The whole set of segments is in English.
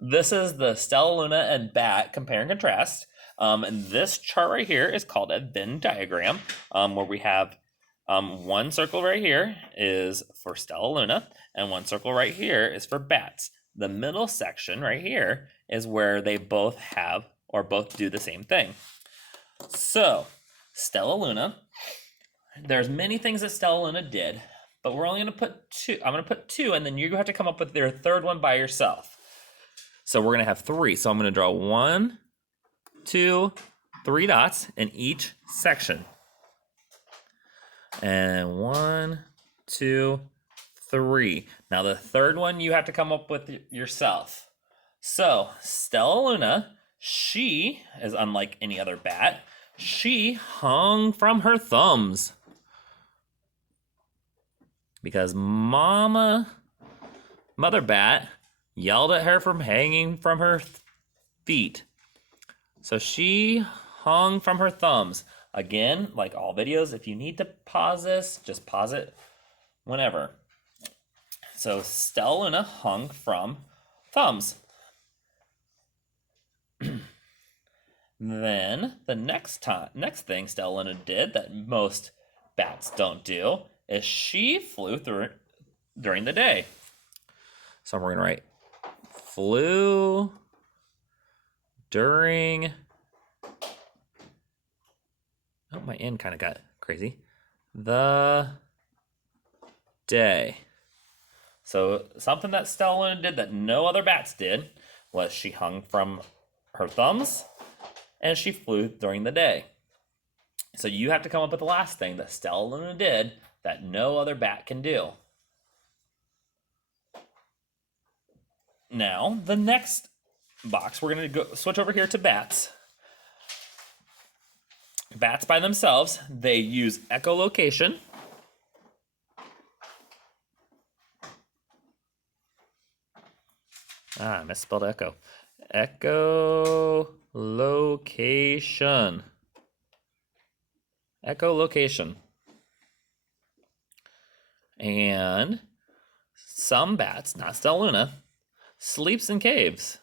This is the stellaluna and bat compare and contrast. And this chart right here is called a Venn diagram, where we have one circle right here is for stellaluna, and one circle right here is for bats. The middle section right here is where they both have or both do the same thing. So, stellaluna, there's many things that stellaluna did, but we're only going to put two. I'm going to put two, and then you have to come up with your third one by yourself. So we're going to have three. So I'm going to draw 1, 2, 3 dots in each section. And 1, 2, 3. Now the third one you have to come up with yourself. So stellaluna, she is unlike any other bat. She hung from her thumbs because mother bat yelled at her from hanging from her feet. So she hung from her thumbs. Again, like all videos, if you need to pause this, just pause it whenever. So stellaluna hung from thumbs. Then the next thing stellaluna did that most bats don't do is she flew through during the day. So we're going to write flew during. Oh, my N kind of got crazy. The day. So something that stellaluna did that no other bats did was she hung from her thumbs and she flew during the day. So you have to come up with the last thing that stellaluna did that no other bat can do. Now, the next box, we're going to switch over here to bats. Bats by themselves, they use echolocation. I misspelled echo. Echolocation. Echolocation. And some bats, not stellaluna, sleeps in caves.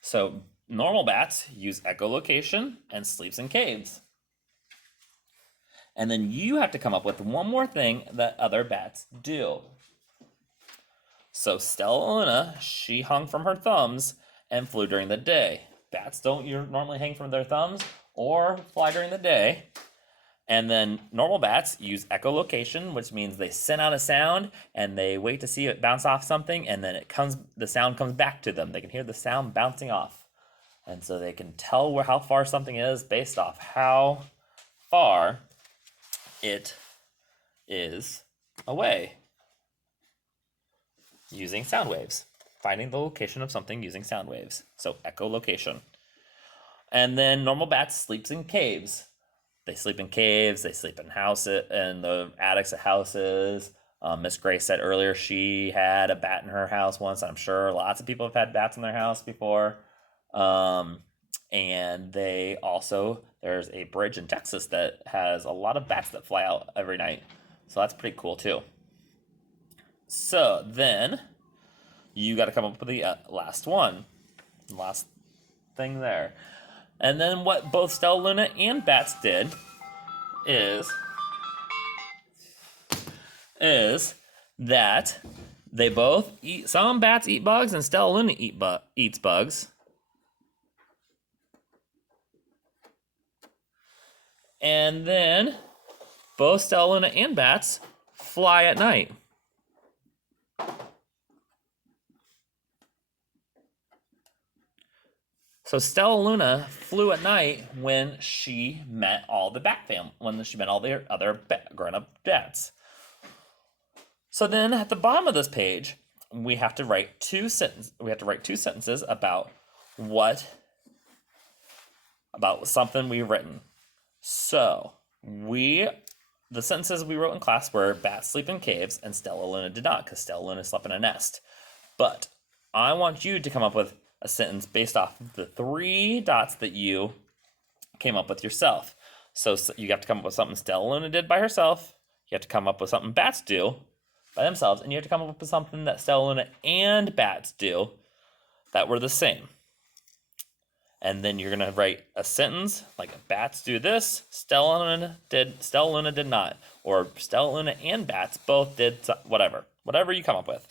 So normal bats use echolocation and sleeps in caves. And then you have to come up with one more thing that other bats do. So stellaluna, she hung from her thumbs and flew during the day. Bats don't normally hang from their thumbs or fly during the day. And then normal bats use echolocation, which means they send out a sound and they wait to see it bounce off something, and then the sound comes back to them. They can hear the sound bouncing off. And so they can tell how far something is based off how far it is away using sound waves. Finding the location of something using sound waves. So echolocation. And then normal bats sleeps in caves. They sleep in caves, they sleep in houses, in the attics of houses. Miss Grace said earlier she had a bat in her house once. I'm sure lots of people have had bats in their house before. And there's a bridge in Texas that has a lot of bats that fly out every night. So that's pretty cool too. So then you got to come up with the last thing there. And then what both stellaluna and bats did is that they both eat. Some bats eat bugs, and stellaluna eats bugs. And then both stellaluna and bats fly at night. So stellaluna flew at night when she met all the bat family, when she met all the other grown-up bats. So then at the bottom of this page, we have to write two sentences about something we've written. So the sentences we wrote in class were bats sleep in caves and stellaluna did not, because stellaluna slept in a nest. But I want you to come up with a sentence based off the 3 dots that you came up with yourself. So you have to come up with something stellaluna did by herself, You have to come up with something bats do by themselves, and you have to come up with something that stellaluna and bats do that were the same. And then you're gonna write a sentence like bats do this, stellaluna did not, or stellaluna and bats both did whatever you come up with.